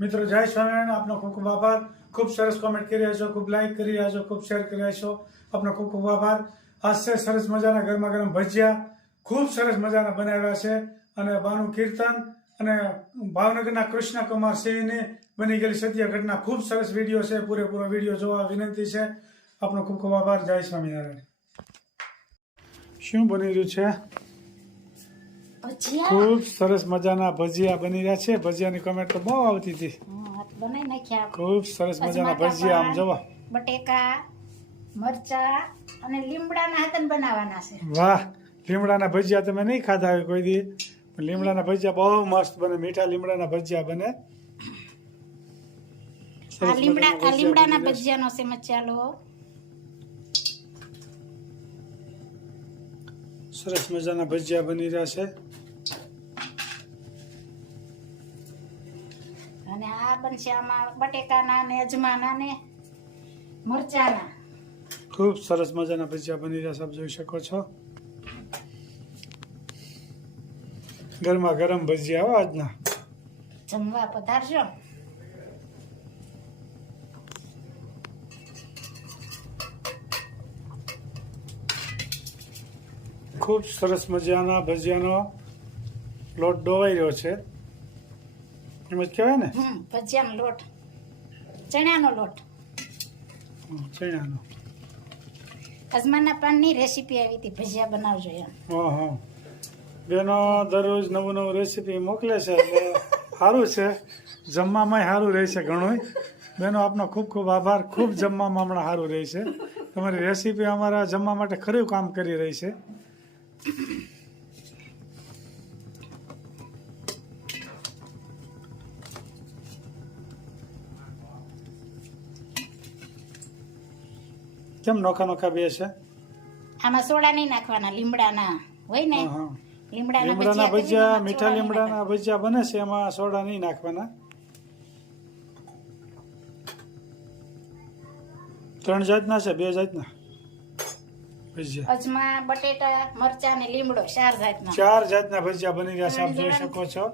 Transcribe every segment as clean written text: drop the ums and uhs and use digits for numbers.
મિત્રો જય સ્વામિનારાયણ, આપનો ખૂબ ખૂબ આભાર। ખૂબ સરસ કોમેન્ટ કરી રહ્યા છો, ખૂબ લાઈક કરી રહ્યા છો, ખૂબ શેર કરી રહ્યા છો, આપનો ખૂબ ખૂબ આભાર। આજ છે સરસ મજાના ગરમા ગરમ ભજીયા, ખૂબ સરસ મજાના બનાવ્યા છે અને બાનું કીર્તન અને ભાવનગરના કૃષ્ણ કુમાર સિંહની બની ગયેલી સત્ય ઘટના, ખૂબ સરસ વિડીયો છે। પૂરેપૂરો વિડીયો જોવા વિનંતી છે। આપનો ખૂબ ખૂબ આભાર। જય સ્વામિનારાયણ। શું બની રહ્યું છે? ખૂબ સરસ મજાના ભજીયા બની રહ્યા છે। ભજીયાની કમેન્ટ તો બહુ આવતી હતી। ખૂબ સરસ મજાના ભજીયા, આમ જોવા બટેકા, મરચા અને લીમડાના હાથન બનાવવાના છે। વાહ, લીમડાના ભજીયા તમે નહીં ખાધા હોય કોઈ દી, પણ લીમડાના ભજીયા બહુ મસ્ત બને। મીઠા લીમડાના ભજીયા બને। આ લીમડાના ભજીયાનો છે મસાલો। સરસ મજાના ભજીયા બની રહ્યા છે। અને આ બનશે આમાં બટેકાના ને અજમાના ને મરચાના। ખૂબ સરસ મજાના ભજીયા બની રહ્યા છે, આપ જોઈ શકો છો। ગરમા ગરમ ભજીયા હો આજના। જમવા પધારજો। ખૂબ સરસ મજાના ભજીયાનો લોટ ડોવાઈ રહ્યો છે, એમ જ કહેવાય ને? ભજીયાનો લોટ, ચણાનો લોટ, ચણાનો। અજમાના પાનની રેસીપી આવી હતી, ભજીયા બનાવજો એમ। હા, બેનો દરરોજ નવું નવું રેસીપી મોકલે છે એટલે સારું છે, જમવામાં સારું રહેશે ઘણું। બેનો આપનો ખૂબ ખૂબ આભાર। ખૂબ જમવામાં હમણાં સારું રહેશે, તમારી રેસીપી અમારા જમવા માટે ખરું કામ કરી રહી છે। કેમ નોખા નોખા બે છે? આમાં સોડા નહીં નાખવાના, લીમડાના હોય ને, લીમડાના ભજીયા, મીઠા લીમડાના ભજીયા બને છે, એમાં સોડા નહીં નાખવાના। 3 જાતના છે, 2 જાતના ભજીયા? અજમા, બટેટા, મરચા ને લીમડો, 4 જાતના। 4 જાતના ભજીયા બની રહ્યા છે, આપ જોઈ શકો છો।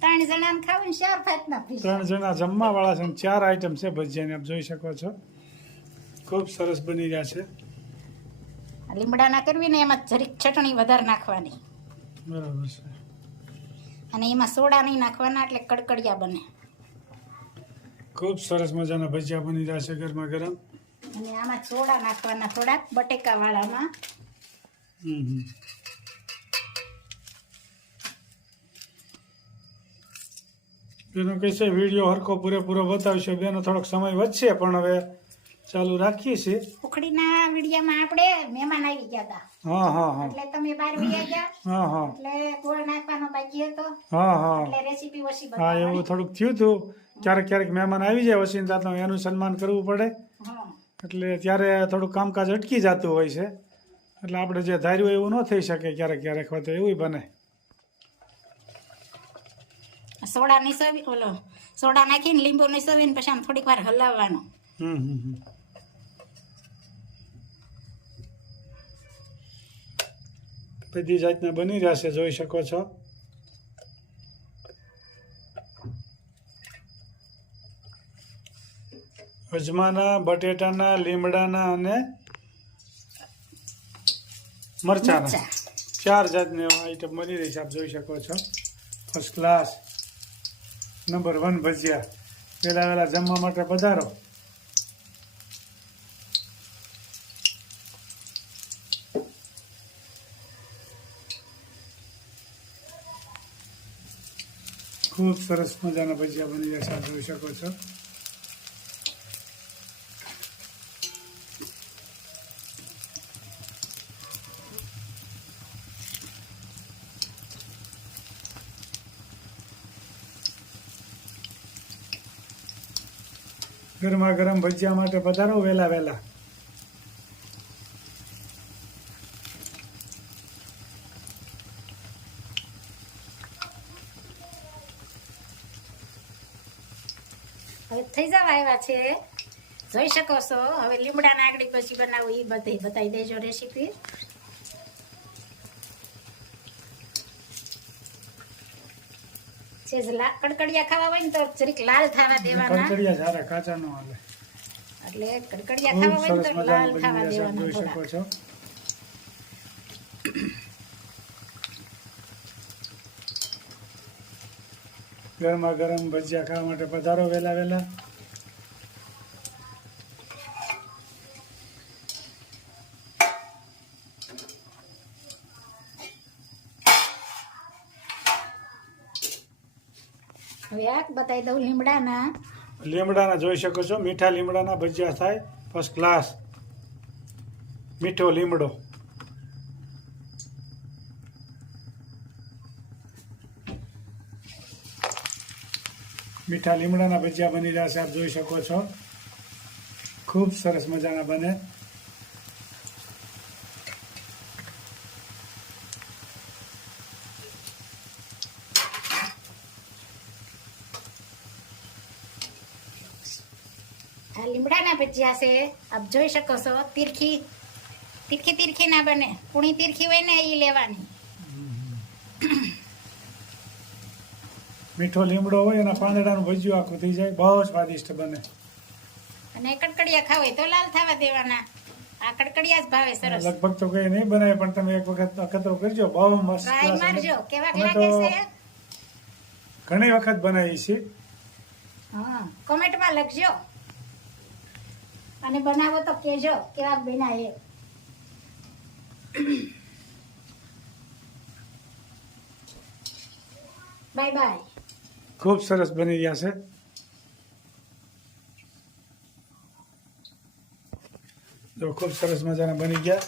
3 જણાને ખાવું ને 4 જાતના ભજીયા। 3 જણા જમવા વાળા છે, 4 આઈટમ છે ભજીયાની, આપ જોઈ શકો છો। ખૂબ સરસ બની રહ્યા છે। લીમડાના કરવી ને એમાં જરીક ચટણી વધારે નાખવાની, બરાબર છે, અને એમાં સોડા નહીં નાખવાના, એટલે કડકડિયા બને। ખૂબ સરસ મજાના ભજીયા બની રહ્યા છે, ગરમા ગરમ। અને આમાં સોડા નાખવાના થોડાક, બટેકા વાળામાં। બેનો કહેશે વિડીયો હરખો પૂરેપૂરો બતાવશે, બેનો થોડોક સમય વધશે, પણ હવે ચાલુ રાખીએ છીએ। ઉખડીના વિડીયામાં આપણે મહેમાન આવી ગયા હતા, હા, એટલે તમે બહાર વયા ગયા, હા, એટલે ગોળ નાખવાનો બાકી હતો, હા, એટલે રેસીપી ઓછી હા, એવું થોડુંક થયું હતું। ક્યારેક ક્યારેક મહેમાન આવી જાય ઓછીને તો એનું સન્માન કરવું પડે, એટલે ત્યારે થોડુંક કામકાજ અટકી જતું હોય છે, એટલે આપણે જે ધાર્યું એવું ન થઈ શકે, ક્યારેક ક્યારેક હોય તો એવું બને। સોડા નીસવી, ઓલો સોડા નાખીને લીંબુ નીસવીને પછી આમ થોડીક વાર હલાવવાનું। બધી જાતના બની રહ્યા છે, જોઈ શકો છો। અજમાના, બટેટાના, લીમડાના અને મરચાના 4 જાતની આઈટમ બની રહી છે, આપ જોઈ શકો છો। ફર્સ્ટ ક્લાસ નંબર 1 ભજીયા। વહેલા જમવા માટે પધારો। ખૂબ સરસ મજાના ભજીયા બની રહ્યા છે, આપ જોઈ શકો છો। ગરમા ગરમ ભજીયા માટે પધારો વહેલા। હવે થઈ જવા આવ્યા છે, જોઈ શકો છો। હવે લીમડાના આગળ પછી બનાવું એ બધી બતાવી દેજો રેસીપી। સેજ કડકડિયા ખાવા હોય ને તો જરીક લાલ થવા દેવાના, કડકડિયા સારા કાચા નો હાલે. એટલે કડકડિયા ખાવા હોય ને તો લાલ થવા દેવાના જોઈ શકો થોડા. છો. ગરમા ગરમ ભજીયા ખાવા માટે પધારો વહેલા વહેલા. હવે આ બતાવી દઉં લીમડાના. લીમડાના જોઈ શકો છો, મીઠા લીમડાના ભજીયા થાય ફર્સ્ટ ક્લાસ. મીઠો લીમડો. મીઠા લીમડાના ભજીયા બની રહ્યા છે, આપ જોઈ શકો છો. ખૂબ સરસ મજાના બને. આ લીમડાના ભજીયા છે, આપ જોઈ શકો છો. તીરખી તીરખી તીરખી ના બને, કુણી તીરખી હોય ને એ લેવાની. મીઠો લીમડો હોય એના પાંદડાનું ભજીયું આખું થઈ જાય, બહુ સ્વાદિષ્ટ બને. અને કડકડિયા ખાવ હોય તો લાલ થવા દેવાના. આ કડકડિયા જ ભાવે સરસ. લગભગ તો કઈ નહીં બનાવે, પણ તમે એક વખત અખતરો કરજો, બહુ મસ્ત. ટ્રાય મારજો કેવા અમે લાગે તો છે. ઘણી વખત બનાવી છે. હા, કોમેન્ટમાં લખજો અને બનાવો તો કહેજો કેવા બનાવે. Bye bye. ખૂબ સરસ બની રહ્યા છે. જો ખૂબ સરસ મજાના બની ગયા.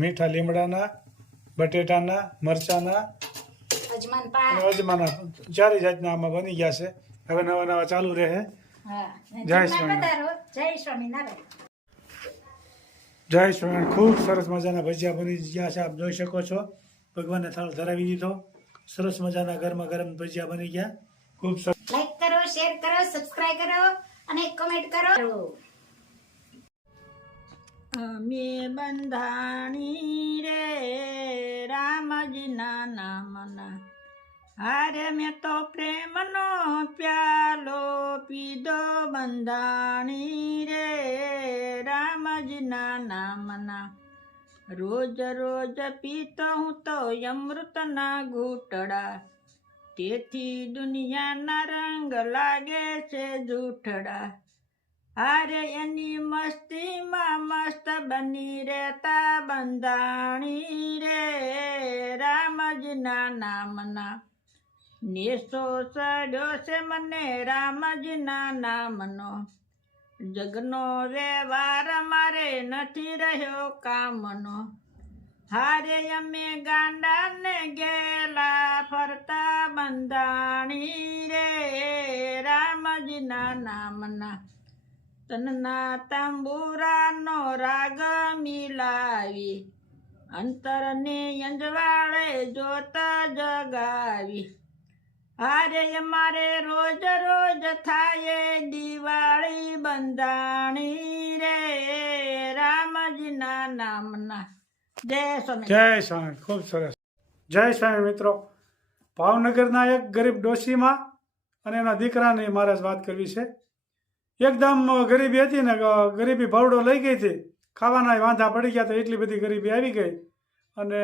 મીઠા લીમડાના, બટેટાના, મરચાના અજમાન પાન. અને અજમાના ચારે જાતના આમાં બની ગયા છે. હવે નવા નવા ચાલુ રહે. હા, જય જય સ્વામિનારાયણ. જય સ્વામિનારાયણ. જય સ્વામિનારાયણ. ખૂબ સરસ મજાના ભજીયા બની ગયા છે, આપ જોઈ શકો છો. ભગવાનને થાળ ધરાવી દીધો. સરસ મજાના ગરમા ગરમ ભજીયા બની ગયા. ખૂબ સરસ. લાઈક કરો, શેર કરો, સબસ્ક્રાઇબ કરો અને કમેન્ટ કરો. અમે બંધાણી રે રામજીના નામના, હારે મેં તો પ્રેમનો પ્યાલો પીધો. બંધાણી રે રામજીના નામના, રોજ રોજ પીતો હું તો અમૃતના ઘૂંટડા. તેથી દુનિયાના રંગ લાગે છે જૂઠડા. હારે એની મસ્તીમાં મસ્ત બની રહેતા. બંધાણી રે રામજીના નામના, નેસો ચડ્યો છે મને રામજીના નામનો. જગનો વ્યવહાર મારે નથી રહ્યો કામનો. હારે અમે ગાંડાને ગેલા ફરતા. બંધાણી રે રામજીના નામના, તનના તંબુરાનો રાગ મિલાવી. અંતરને અંજવાળે જોત જગાવી. હારે અમારે રોજ રોજ થાય દિવાળી. બંધાણી રે રામજીના નામના. જય સ્વામી. જય સ્વામી. ખૂબ સરસ. જય સ્વામી મિત્રો. ભાવનગરના એક ગરીબ ડોશીમાં અને એના દીકરાની મારે જ વાત કરવી છે. એકદમ ગરીબી હતી ને, ગરીબી ભવડો લઈ ગઈ હતી. ખાવાના વાંધા પડી ગયા તો એટલી બધી ગરીબી આવી ગઈ. અને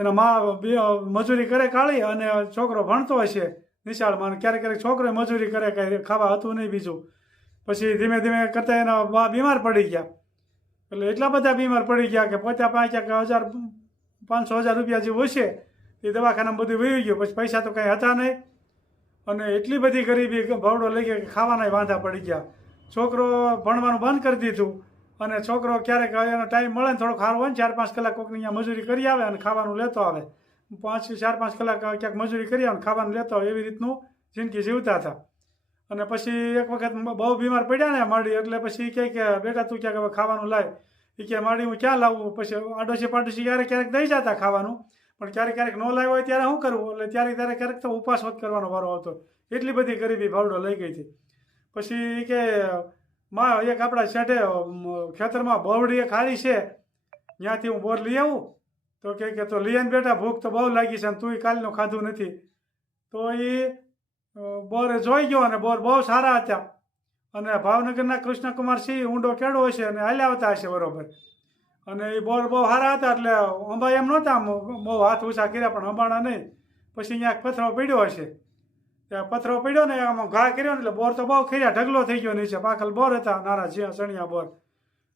એના મા મજૂરી કરે કાઢી, અને છોકરો ભણતો હશે નિશાળમાં. ક્યારેક ક્યારેક છોકરો મજૂરી કરે, કાંઈ ખાવા હતું નહીં બીજું. પછી ધીમે ધીમે કરતાં એના બા બીમાર પડી ગયા. એટલે એટલા બધા બીમાર પડી ગયા કે 500-1000 રૂપિયા જેવું હશે એ દવાખાનામાં બધું વહી ગયું. પછી પૈસા તો કાંઈ હતા નહીં. અને એટલી બધી ગરીબી ભવડો લઈ ગયા કે ખાવાના વાંધા પડી ગયા. છોકરો ભણવાનું બંધ કરી દીધું. અને છોકરો ક્યારેક એનો ટાઈમ મળે ને થોડોક સારો હોય ને 4-5 કલાક કોઈકની અહીંયા મજૂરી કરી આવે અને ખાવાનું લેતો આવે. 4-5 કલાક ક્યાંક મજૂરી કરી આવે ને ખાવાનું લેતો આવે. એવી રીતનું જિંદગી જીવતા હતા. અને પછી એક વખત બહુ બીમાર પડ્યા ને માડી, એટલે પછી કહે કે બેટા તું ક્યાંક હવે ખાવાનું લાવ. એ કે માડી હું ક્યાં લાવવું. પછી આડોશી પાડોશી ક્યારેક ક્યારેક દઈ જતા ખાવાનું, પણ ક્યારેક ક્યારેક ન લાવ્યો હોય ત્યારે શું કરવું. એટલે ક્યારેક તો ઉપવાસ કરવાનો વારો આવતો. એટલી બધી ગરીબી ભવડો લઈ ગઈ હતી. પછી કે માં એક આપણા શેઠે ખેતરમાં બવડી એક હારી છે, ત્યાંથી હું બોર લઈ આવું. તો તો કે તો લઈ આવીને બેટા, ભૂખ તો બહુ લાગી છે અને તું કાલનું ખાધું નથી. તો એ બોર જોઈ ગયો અને બોર બહુ સારા હતા અને ભાવનગરના કૃષ્ણકુમારસિંહ ઊંડો કેળો હશે અને હાલ્યા આવતા હશે બરોબર. અને એ બોર બહુ સારા હતા એટલે અંબાઈ એમ નહોતા બહુ હાથ ઊંચા કર્યા પણ અંબાણા નહીં. પછી અહીંયા પથરો પડ્યો હશે, ત્યાં પથરો પડ્યો ને આમાં ઘા કર્યો ને એટલે બોર તો બહુ ખર્યા, ઢગલો થઈ ગયો નીચે. પાકલ બોર હતા નાના ચણિયા બોર,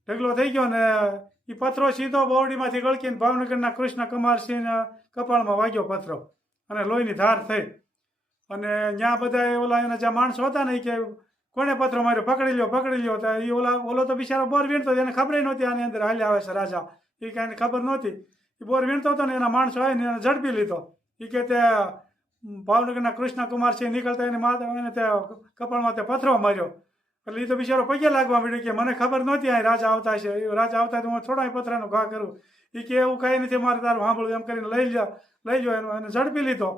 ઢગલો થઈ ગયો ને એ પથરો સીધો બોરડીમાંથી ગળકીને ભાવનગરના કૃષ્ણકુમારસિંહના કપાળમાં વાગ્યો પથરો અને લોહીની ધાર થઈ. અને ત્યાં બધા ઓલા એના જે માણસો હતા ને એ કે કોને પથરો માર્યો, પકડી લ્યો. તો એ ઓલો તો બિચારો બોર વીણતો, એને ખબર નહોતી આની અંદર હાલ્યા આવે છે રાજા, એ કાંઈ ખબર નહોતી. એ બોર વીણતો હતો ને એના માણસો આવીને એને ઝડપી લીધો. એ કે તે ભાવનગરના કૃષ્ણકુમારસિંહ નીકળતા એની માતા એને તે કપાળમાં તે પથરો માર્યો. એટલે એ તો બિચારો પગે લાગવા મળ્યો કે મને ખબર નહોતી અહીં રાજા આવતા છે, રાજા આવતા તો હું થોડા પથરાનો ઘા કરું. એ કે એવું કાંઈ નથી મારે તારું સાંભળવું, એમ કરીને લઈ જાઓ એને ઝડપી લીધો.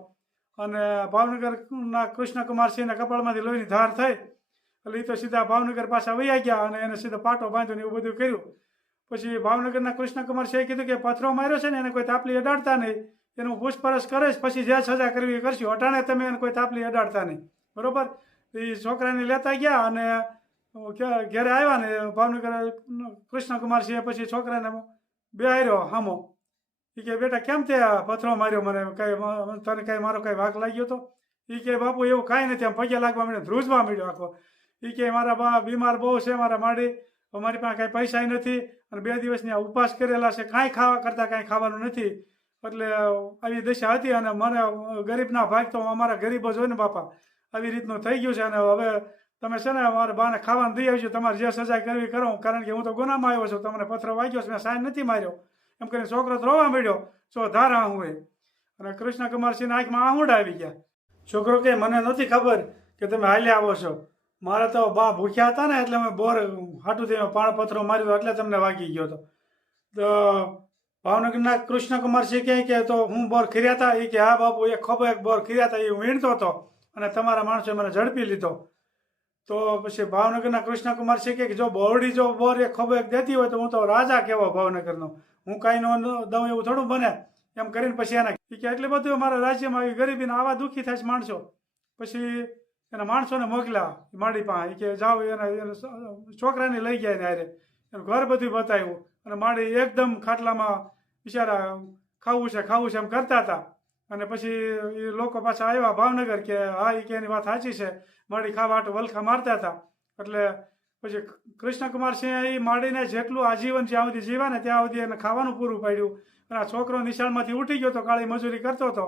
અને ભાવનગરના કૃષ્ણકુમારસિંહના કપાળમાંથી લોહીની ધાર થઈ એટલે એ તો સીધા ભાવનગર પાછા વૈયા ગયા અને એને સીધો પાટો બાંધ્યો ને એવું બધું કર્યું. પછી ભાવનગરના કૃષ્ણકુમારસિંહે કીધું કે પથરો માર્યો છે ને એને કોઈ તાપલી અડાડતા નહીં, એનું પૂછપરછ કરે પછી જે સજા કરવી એ કરશું, અટાણે તમે એને કોઈ તાપલી અડાડતા નહીં, બરોબર. એ છોકરાને લેતા ગયા અને ઘેરે આવ્યા ને ભાવનગર કૃષ્ણકુમારસિંહે પછી છોકરાને બેહાર્યો હામો. એ કે બેટા કેમ તે પથરો માર્યો, મને તને કાંઈ મારો કાંઈ વાંક લાગ્યો હતો? એ કે બાપુ એવું કાંઈ નથી, આમ પગે લાગવા મળ્યો, ધ્રુજવા મળ્યો આખો. એ કે મારા બા બીમાર બહુ છે, મારા માડી, અમારી પાસે કાંઈ પૈસા નથી અને 2 દિવસની ઉપવાસ કરેલા છે, કાંઈ ખાવા કરતાં કાંઈ ખાવાનું નથી, એટલે આવી દશા હતી. અને મને ગરીબના ભાગ તો અમારા ગરીબો જ હોય ને બાપા, આવી રીતનું થઈ ગયું છે. અને હવે તમે છે ને મારા બાને ખાવાનું દઈ આવજો, તમારે જે સજા કરવી કરો, કારણ કે હું તો ગુનામાં આવ્યો છું, તમને પથરો વાગ્યો છે, મેં સાઈન નથી માર્યો. એમ કરીને છોકરો તો રોવા મળ્યો, જો ધારા હું એ. અને કૃષ્ણકુમારસિંહના આંખમાં આહુડા આવી ગયા. છોકરો કે મને નથી ખબર કે તમે હાલ્યા આવો છો, મારે તો બા ભૂખ્યા હતા ને એટલે મેં બોર હાટુથી પાણ પથરો માર્યો એટલે તમને વાગી ગયો હતો. તો ભાવનગરના કૃષ્ણકુમારસિંહ કહે કે તો હું બોર ખીર્યા હતા? એ કે હા બાપુ, એક બોર ખીર્યા હતા, એ હું વીણતો હતો અને તમારા માણસોએ મને ઝડપી લીધો. તો પછી ભાવનગરના કૃષ્ણકુમારસિંહ કહે કે જો બોરડી જો બોર એક ખોબો એક દેતી હોય તો હું તો રાજા કહેવો ભાવનગરનો, હું કાંઈ ન દઉં એવું થોડું બને. એમ કરીને પછી એના કે એટલું બધું અમારા રાજ્યમાં આવી ગરીબીને આવા દુઃખી થાય છે માણસો. પછી એના માણસોને મોકલ્યા માડી પાસે, કે જાઓ એના છોકરાને લઈ ગયા એને હારે, એનું ઘર બધું બતાવ્યું. અને માડી એકદમ ખાટલામાં બિચારા ખાવું છે એમ કરતા હતા. અને પછી એ લોકો પાછા આવ્યા ભાવનગર કે હા એ કે એની વાત સાચી છે, માડી ખાવા હાટુ વલખા મારતા હતા. એટલે પછી કૃષ્ણકુમારસિંહે એ માડીને જેટલું આજીવન જ્યાં સુધી જીવ્યા ને ત્યાં સુધી એને ખાવાનું પૂરું પાડ્યું. અને આ છોકરો નિશાળમાંથી ઉઠી ગયો તો કાળી મજૂરી કરતો હતો,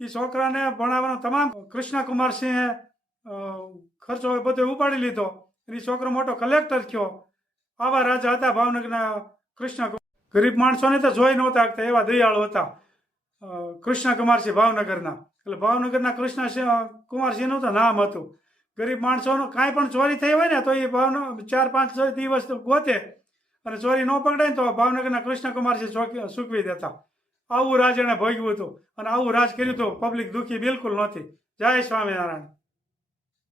એ છોકરાને ભણાવવાનો તમામ કૃષ્ણકુમારસિંહે ખર્ચો બધો ઉપાડી લીધો. એ છોકરો મોટો કલેક્ટર થયો. આવા રાજા હતા ભાવનગરના કૃષ્ણકુમાર. ગરીબ માણસોને તો જોઈ નહોતા શકતા એવા દયાળુ હતા કૃષ્ણકુમારસિંહ ભાવનગરના. એટલે ભાવનગરના કૃષ્ણકુમારસિંહનું તો નામ હતું. ગરીબ માણસોનું કાંઈ પણ ચોરી થઈ હોય ને તો એ 4-5 દિવસ ગોતે અને ચોરી ન પકડાય ને તો ભાવનગરના કૃષ્ણકુમારસિંહ સૂકવી દેતા. આવું રાજ એણે ભોગવ્યું હતું અને આવું રાજ કર્યું હતું. પબ્લિક દુઃખી બિલકુલ નહોતી. જય સ્વામિનારાયણ.